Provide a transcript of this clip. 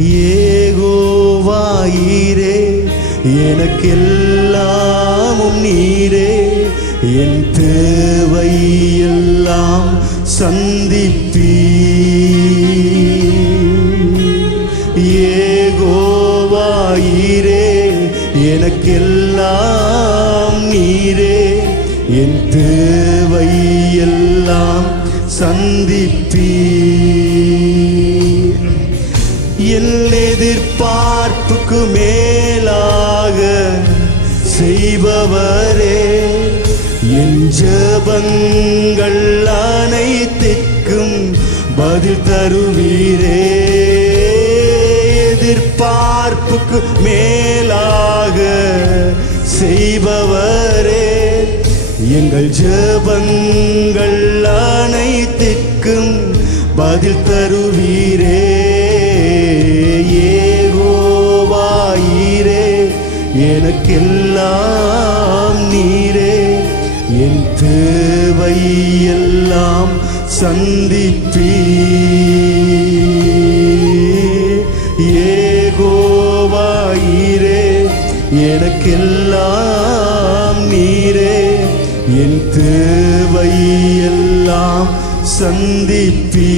ஏகோவாயிரே எனக்கெல்லாமும் நீரே. என் தேவை எல்லாம் சந்திப்பீ ஏகோவாயிரே எனக்கெல்லாம் நீரே. என் தேவை எல்லாம் சந்திப்பீ எதிர்பார்ப்புக்கு மேலாக செய்பவரே. என் ஜபங்கள் அனைத்திற்கும் பதில் தருவீரே. எதிர்பார்ப்புக்கு மேலாக செய்பவரே. எங்கள் ஜபங்கள் அனைத்திற்கும் பதில் தருவீரே. எனக்கெல்லாம் நீரே என் தேவை எல்லாம் சந்திப்பீ ஏகோவாயிரே எனக்கெல்லாம் நீரே என் தேவை எல்லாம் சந்திப்பீ